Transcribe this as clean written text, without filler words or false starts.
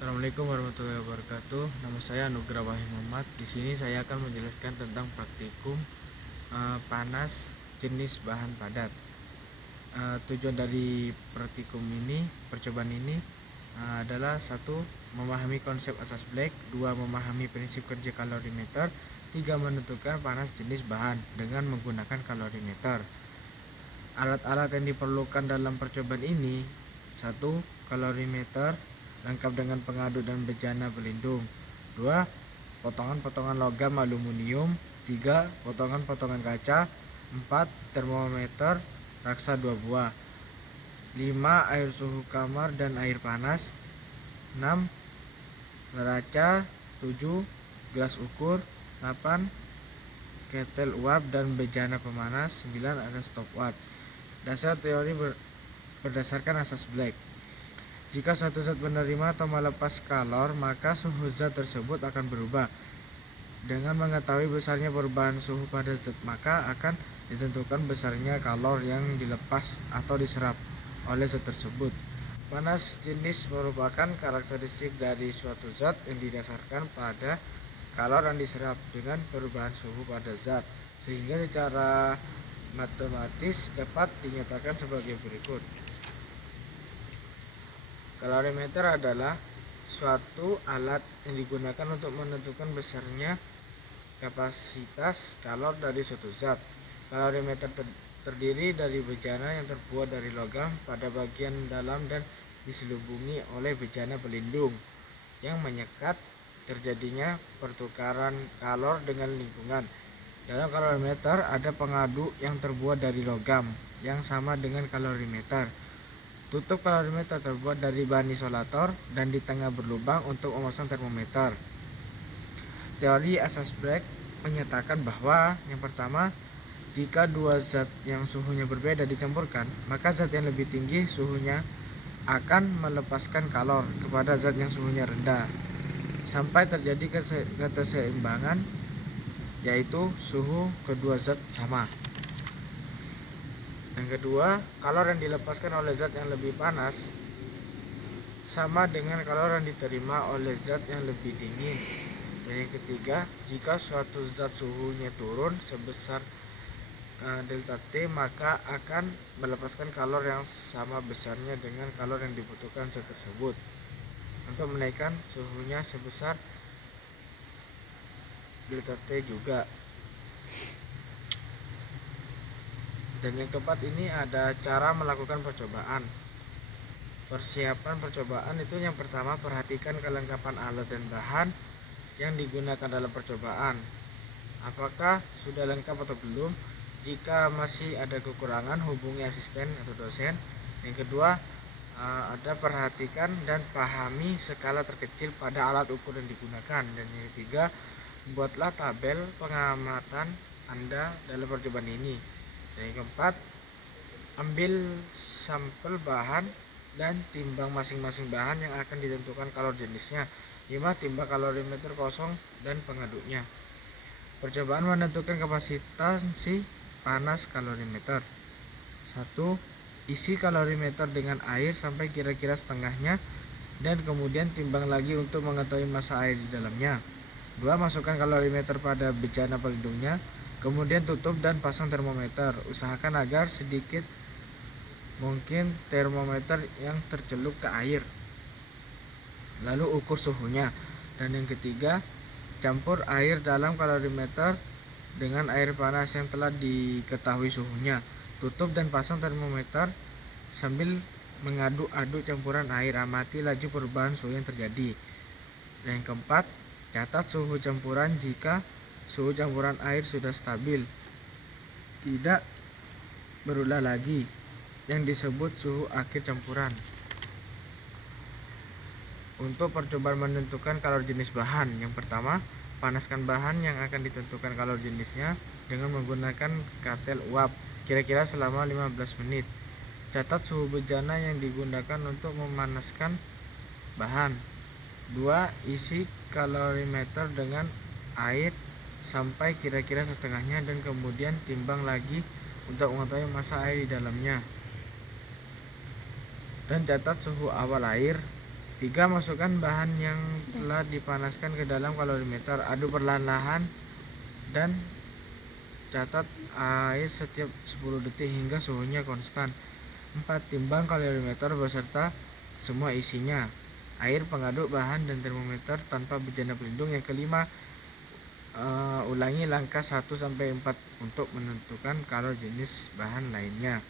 Assalamualaikum warahmatullahi wabarakatuh. Nama saya Anugrah Wahid Muhammad. Di sini saya akan menjelaskan tentang praktikum panas jenis bahan padat. Tujuan dari percobaan ini adalah satu, memahami konsep asas Black, dua, memahami prinsip kerja kalorimeter, tiga, menentukan panas jenis bahan dengan menggunakan kalorimeter. Alat-alat yang diperlukan dalam percobaan ini: satu, kalorimeter lengkap dengan pengaduk dan bejana pelindung. 2. Potongan-potongan logam aluminium. 3. Potongan-potongan kaca. 4. Termometer raksa 2 buah. 5. Air suhu kamar dan air panas. 6. Neraca. 7. Gelas ukur. 8. Ketel uap dan bejana pemanas. 9. Ada stopwatch. Dasar teori berdasarkan asas Black. Jika suatu zat menerima atau melepas kalor, maka suhu zat tersebut akan berubah. Dengan mengetahui besarnya perubahan suhu pada zat, maka akan ditentukan besarnya kalor yang dilepas atau diserap oleh zat tersebut. Panas jenis merupakan karakteristik dari suatu zat yang didasarkan pada kalor yang diserap dengan perubahan suhu pada zat, sehingga secara matematis dapat dinyatakan sebagai berikut. Kalorimeter adalah suatu alat yang digunakan untuk menentukan besarnya kapasitas kalor dari suatu zat. Kalorimeter terdiri dari bejana yang terbuat dari logam pada bagian dalam dan diselubungi oleh bejana pelindung yang menyekat terjadinya pertukaran kalor dengan lingkungan. Dalam kalorimeter ada pengaduk yang terbuat dari logam yang sama dengan kalorimeter. Tutup kalorimeter terbuat dari bahan isolator dan di tengah berlubang untuk memasang termometer. Teori asas Black menyatakan bahwa yang pertama, jika dua zat yang suhunya berbeda dicampurkan, maka zat yang lebih tinggi suhunya akan melepaskan kalor kepada zat yang suhunya rendah sampai terjadi keseimbangan, yaitu suhu kedua zat sama. Yang kedua, kalor yang dilepaskan oleh zat yang lebih panas sama dengan kalor yang diterima oleh zat yang lebih dingin. Dan yang ketiga, jika suatu zat suhunya turun sebesar delta T, maka akan melepaskan kalor yang sama besarnya dengan kalor yang dibutuhkan zat tersebut untuk menaikkan suhunya sebesar delta T juga. Dan yang keempat, ini ada cara melakukan percobaan. Persiapan percobaan itu yang pertama, perhatikan kelengkapan alat dan bahan yang digunakan dalam percobaan. Apakah sudah lengkap atau belum? Jika masih ada kekurangan, hubungi asisten atau dosen. Yang kedua, ada perhatikan dan pahami skala terkecil pada alat ukur yang digunakan. Dan yang ketiga, buatlah tabel pengamatan Anda dalam percobaan ini. Dan yang keempat, ambil sampel bahan dan timbang masing-masing bahan yang akan ditentukan kalor jenisnya. 5. Timbang kalorimeter kosong dan pengaduknya. Percobaan menentukan kapasitansi panas kalorimeter. 1. Isi kalorimeter dengan air sampai kira-kira setengahnya dan kemudian timbang lagi untuk mengetahui massa air di dalamnya. 2. Masukkan kalorimeter pada bejana pelindungnya. Kemudian tutup dan pasang termometer. Usahakan agar sedikit mungkin termometer yang tercelup ke air. Lalu ukur suhunya. Dan yang ketiga, campur air dalam kalorimeter dengan air panas yang telah diketahui suhunya. Tutup dan pasang termometer sambil mengaduk-aduk campuran air. Amati laju perubahan suhu yang terjadi. Dan yang keempat, catat suhu campuran jika suhu campuran air sudah stabil, tidak berulang lagi, yang disebut suhu akhir campuran. Untuk percobaan menentukan kalor jenis bahan, yang pertama, panaskan bahan yang akan ditentukan kalor jenisnya dengan menggunakan ketel uap kira-kira selama 15 menit. Catat suhu bejana yang digunakan untuk memanaskan bahan. 2. Isi kalorimeter dengan air sampai kira-kira setengahnya dan kemudian timbang lagi untuk mengetahui massa air di dalamnya. Dan catat suhu awal air. 3. Masukkan bahan yang telah dipanaskan ke dalam kalorimeter. Aduk perlahan-lahan dan catat air setiap 10 detik hingga suhunya konstan. 4. Timbang kalorimeter beserta semua isinya, air, pengaduk bahan, dan termometer tanpa bejana pelindung. Yang kelima, ulangi langkah 1-4 untuk menentukan kalor jenis bahan lainnya.